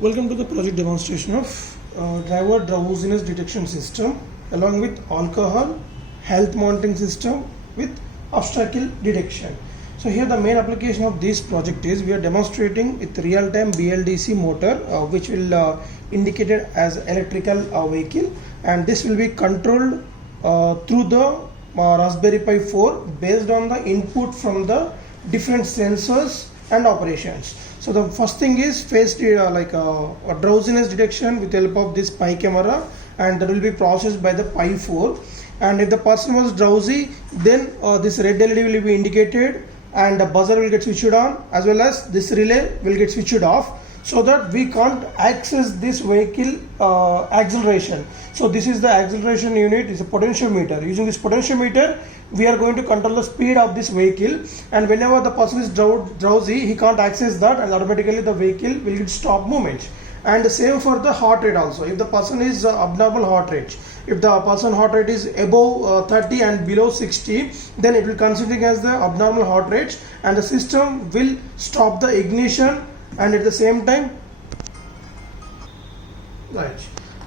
Welcome to the project demonstration of driver drowsiness detection system along with alcohol health monitoring system with obstacle detection. So here the main application of this project is we are demonstrating with real-time BLDC motor which will indicated as electrical vehicle, and this will be controlled through the Raspberry Pi 4 based on the input from the different sensors and operations. So the first thing is face a drowsiness detection with the help of this Pi camera, and that will be processed by the Pi 4. And if the person was drowsy, then this red LED will be indicated and the buzzer will get switched on, as well as this relay will get switched off, so that we can't access this vehicle acceleration. So this is the acceleration unit, is a potentiometer. Using this potentiometer we are going to control the speed of this vehicle, and whenever the person is drowsy he can't access that, and automatically the vehicle will get stop movement. And the same for the heart rate also. If the person is abnormal heart rate, if the person heart rate is above 30 and below 60, then it will consider as the abnormal heart rate, and the system will stop the ignition, and at the same time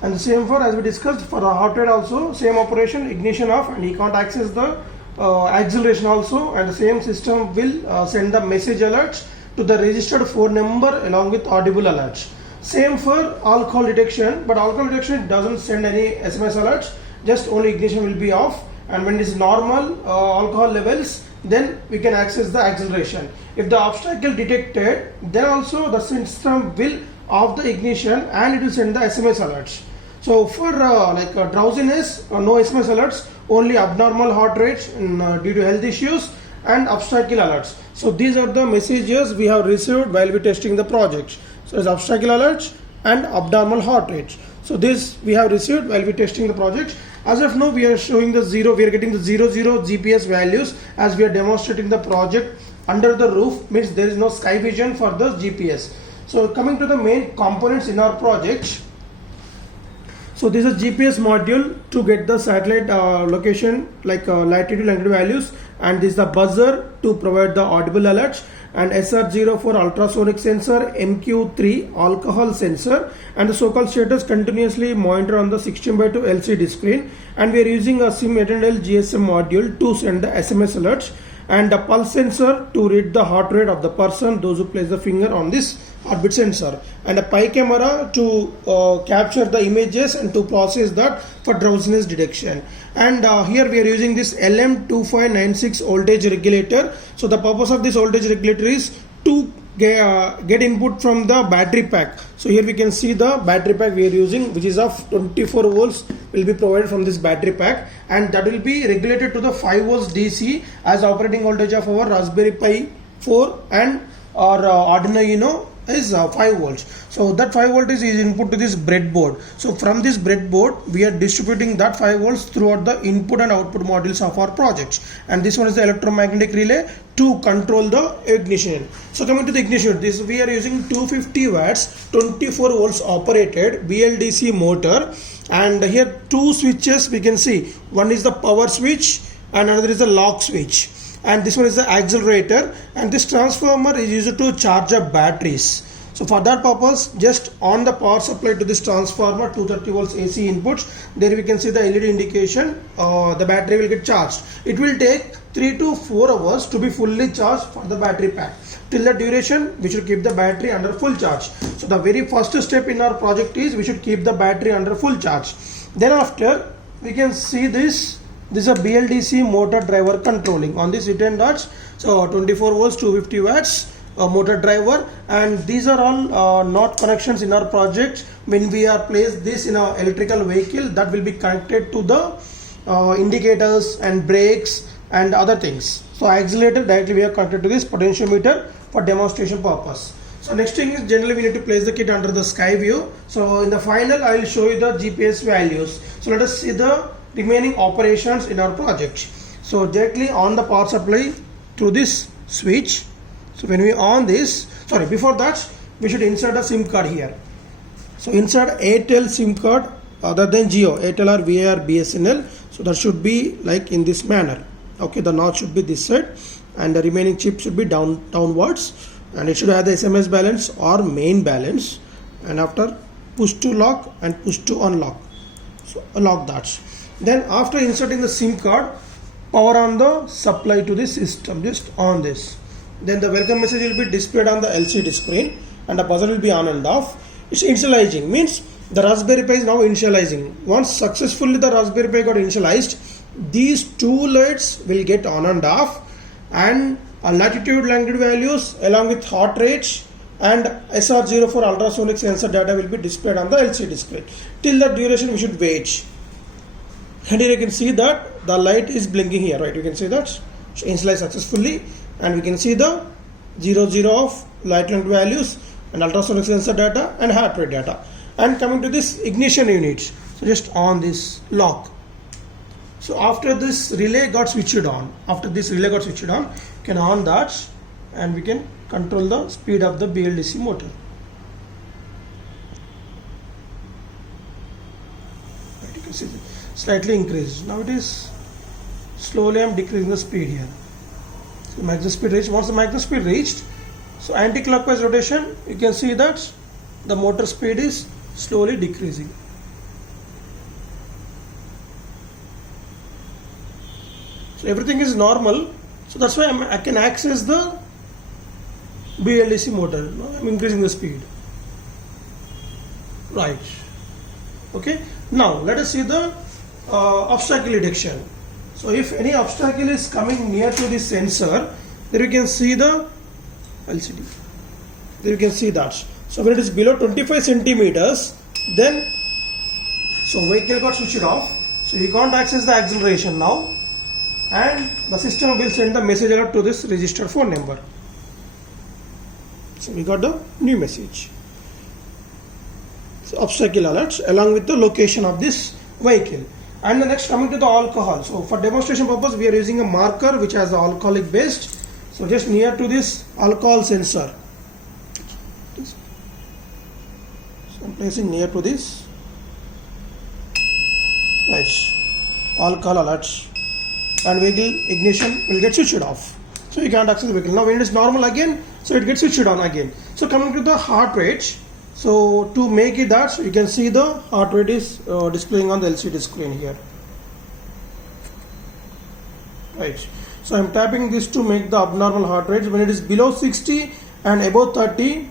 and the same for, as we discussed, for the heart rate also same operation, ignition off, and he can't access the acceleration also, and the same system will send the message alerts to the registered phone number along with audible alerts. Same for alcohol detection, but alcohol detection doesn't send any SMS alerts, just only ignition will be off, and when it is normal alcohol levels, then we can access the acceleration. If the obstacle detected, then also the system will off the ignition and it will send the SMS alerts. So for drowsiness, no SMS alerts, only abnormal heart rates due to health issues and obstacle alerts. So these are the messages we have received while we testing the project. So it's obstacle alerts and abnormal heart rates. So this we have received while we testing the project. As of now we are showing the zero, we are getting the 00 GPS values as we are demonstrating the project under the roof, means there is no sky vision for the GPS. So coming to the main components in our project. So this is GPS module to get the satellite location like latitude longitude values, and this is the buzzer to provide the audible alerts, and SR0 for ultrasonic sensor, MQ3 alcohol sensor, and the so-called status continuously monitor on the 16:2 LCD screen, and we are using a SIM800L GSM module to send the SMS alerts, and a pulse sensor to read the heart rate of the person, those who place the finger on this heartbeat sensor, and a Pi camera to capture the images and to process that for drowsiness detection. And here we are using this LM2596 voltage regulator. So the purpose of this voltage regulator is to get input from the battery pack. So here we can see the battery pack we are using, which is of 24 volts will be provided from this battery pack, and that will be regulated to the 5 volts DC as operating voltage of our Raspberry Pi 4 and our Arduino Uno is 5 volts. So that 5 volt is input to this breadboard. So from this breadboard we are distributing that 5 volts throughout the input and output modules of our project, and this one is the electromagnetic relay to control the ignition. So coming to the ignition, this we are using 250 watts 24 volts operated BLDC motor, and here two switches we can see. One is the power switch and another is the lock switch, and this one is the accelerator, and this transformer is used to charge up batteries. So for that purpose, just on the power supply to this transformer, 230 volts AC inputs, there we can see the LED indication, the battery will get charged. It will take 3 to 4 hours to be fully charged for the battery pack. Till the duration we should keep the battery under full charge. So the very first step in our project is we should keep the battery under full charge. Then after we can see this is a BLDC motor driver controlling on this 10 dots. So 24 volts 250 watts motor driver, and these are all not connections in our project. When we are placed this in our electrical vehicle, that will be connected to the indicators and brakes and other things. So accelerator directly we are connected to this potentiometer for demonstration purpose. So next thing is generally we need to place the kit under the sky view. So in the final I will show you the GPS values. So let us see the remaining operations in our project. So directly on the power supply through this switch. So when we on this, before that we should insert a SIM card here. So insert Airtel SIM card other than Jio, Airtel or VI or BSNL. So that should be like in this manner. Okay, the notch should be this side and the remaining chip should be downwards, and it should have the SMS balance or main balance. and after push to lock and push to unlock. So lock that. Then after inserting the SIM card, power on the supply to the system, just on this. Then the welcome message will be displayed on the LCD screen and the buzzer will be on and off. It's initializing, means the Raspberry Pi is now initializing. Once successfully the Raspberry Pi got initialized, these two lights will get on and off, and latitude longitude values along with heart rate and SR04 ultrasonic sensor data will be displayed on the LCD screen. Till that duration we should wait. And here you can see that the light is blinking here, right? You can see that initialized successfully, and we can see the 00 of light length values and ultrasonic sensor data and heart rate data. And coming to this ignition unit, so just on this lock. So after this relay got switched on, you can on that and we can control the speed of the BLDC motor. Right, you can see slightly increased. Now it is slowly I'm decreasing the speed here. So maximum speed reached. Once the maximum speed reached, so anti-clockwise rotation, you can see that the motor speed is slowly decreasing. So everything is normal. So that's why I can access the BLDC motor. I'm increasing the speed. Right. Okay. Now let us see the obstacle detection. So if any obstacle is coming near to this sensor, there you can see the LCD. There you can see that. So when it is below 25 centimeters, then vehicle got switched off. So you can't access the acceleration now, and the system will send the message alert to this registered phone number. So we got the new message. So obstacle alerts along with the location of this vehicle. And the next, coming to the alcohol. So for demonstration purpose, we are using a marker which has the alcoholic based. So just near to this alcohol sensor. So I'm placing near to this. Right. Alcohol alerts. And vehicle ignition will get switched off. So you can't access the vehicle. Now when it is normal again, so it gets switched on again. So coming to the heart rate. So to make it that, you can see the heart rate is displaying on the LCD screen here. Right. So I'm tapping this to make the abnormal heart rate. When it is below 60 and above 30,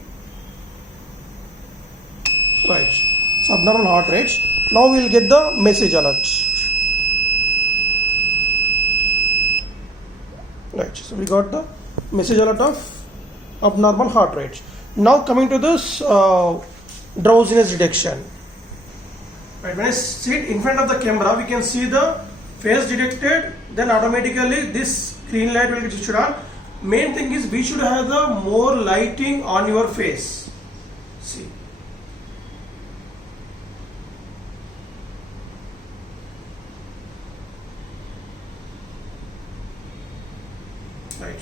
right. So abnormal heart rate. Now we will get the message alert. Right. So we got the message alert of abnormal heart rate. Now coming to this drowsiness detection. Right, when I sit in front of the camera, we can see the face detected, then automatically this green light will get switched on. Main thing is we should have the more lighting on your face. See. Right.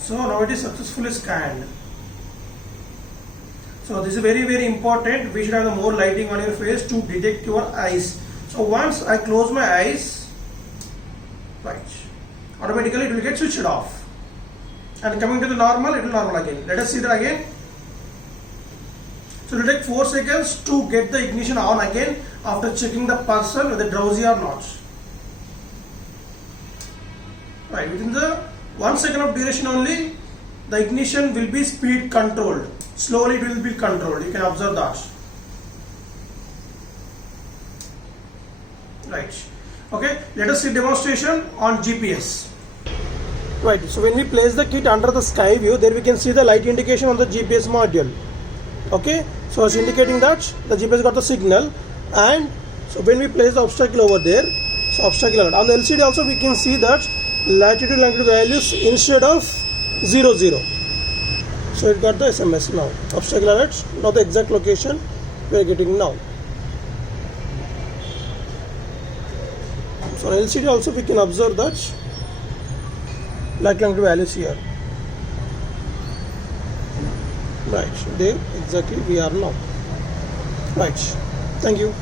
So now it is successfully scanned. So this is very, very important. We should have the more lighting on your face to detect your eyes. So once I close my eyes, right, automatically it will get switched off. And coming to the normal, it will normal again. Let us see that again. So it will take 4 seconds to get the ignition on again after checking the person whether drowsy or not. Right, within the 1 second of duration only, the ignition will be speed controlled. Slowly it will be controlled. You can observe that. Right. Okay. Let us see demonstration on GPS. Right. So when we place the kit under the sky view, there we can see the light indication on the GPS module. Okay. So it's indicating that the GPS got the signal, and so when we place the obstacle over there, so obstacle alert. On the LCD also we can see that latitude and longitude values instead of 00. So it got the SMS now. Obstacle alert. Now the exact location we are getting now. So on LCD also we can observe that light longitude values here. Right. There exactly we are now. Right. Thank you.